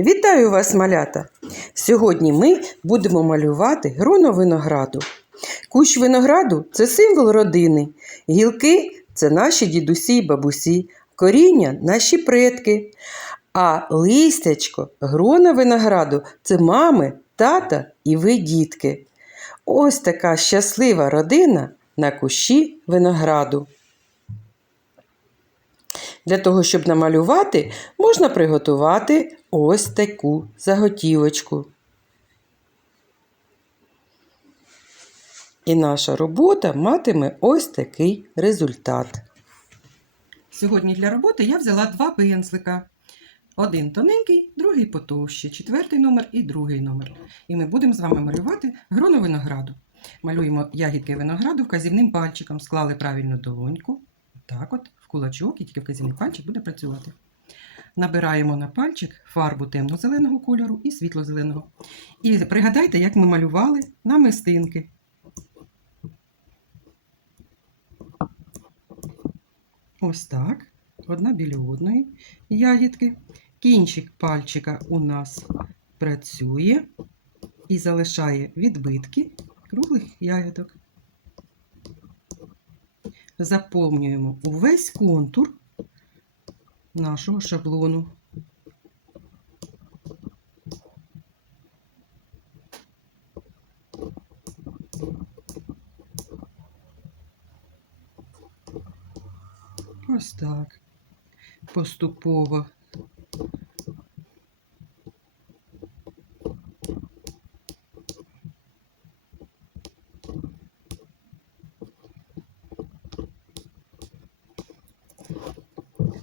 Вітаю вас, малята! Сьогодні ми будемо малювати гроно винограду. Кущ винограду це символ родини. Гілки це наші дідусі й бабусі, коріння наші предки. А листячко, грона винограду це мами, тата і ви, дітки. Ось така щаслива родина на кущі винограду. Для того, щоб намалювати, можна приготувати ось таку заготівочку. І наша робота матиме ось такий результат. Сьогодні для роботи я взяла два пензлика. Один тоненький, другий потовщий, четвертий номер і другий номер. І ми будемо з вами малювати гроно винограду. Малюємо ягідки винограду вказівним пальчиком, склали правильно долоньку. Так от, в кулачок, і тільки вказівний пальчик буде працювати. Набираємо на пальчик фарбу темно-зеленого кольору і світло-зеленого. І пригадайте, як ми малювали намистинки. Ось так. Одна біля одної ягідки. Кінчик пальчика у нас працює і залишає відбитки круглих ягідок. Заповнюємо увесь контур нашого шаблону. Ось так. Поступово.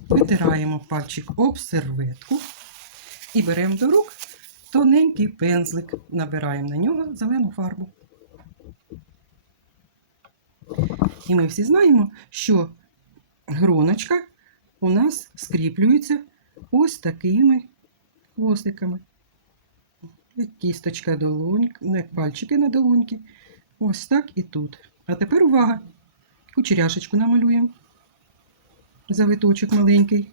Витираємо пальчик об серветку і беремо до рук тоненький пензлик, набираємо на нього зелену фарбу. І ми всі знаємо, що гроночка у нас скріплюється ось такими хвостиками. Як кісточка долонька, ну, як пальчики на долоньки. Ось так і тут. А тепер увага! Кучеряшечку намалюємо. Завиточок маленький.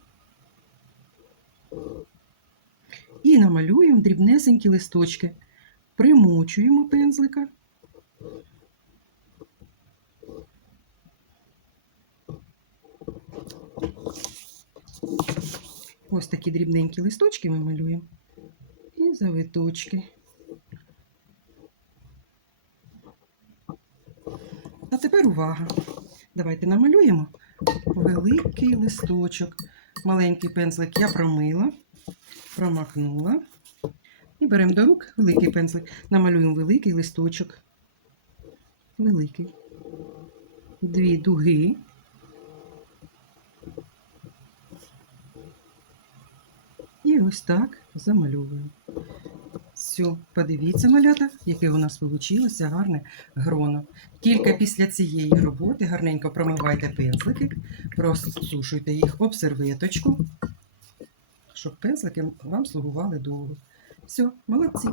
І намалюємо дрібнесенькі листочки. Примочуємо пензлика. Ось такі дрібненькі листочки ми малюємо. І завиточки. А тепер увага. Давайте намалюємо великий листочок. Маленький пензлик я промила, промахнула. І беремо до рук великий пензлик. Намалюємо великий листочок. Великий. Дві дуги. І ось так замальовуємо. Все, подивіться, малята, яке у нас вийшло гарне гроно. Тільки після цієї роботи гарненько промивайте пензлики, просушуйте їх об серветочку, щоб пензлики вам слугували довго. Все, молодці.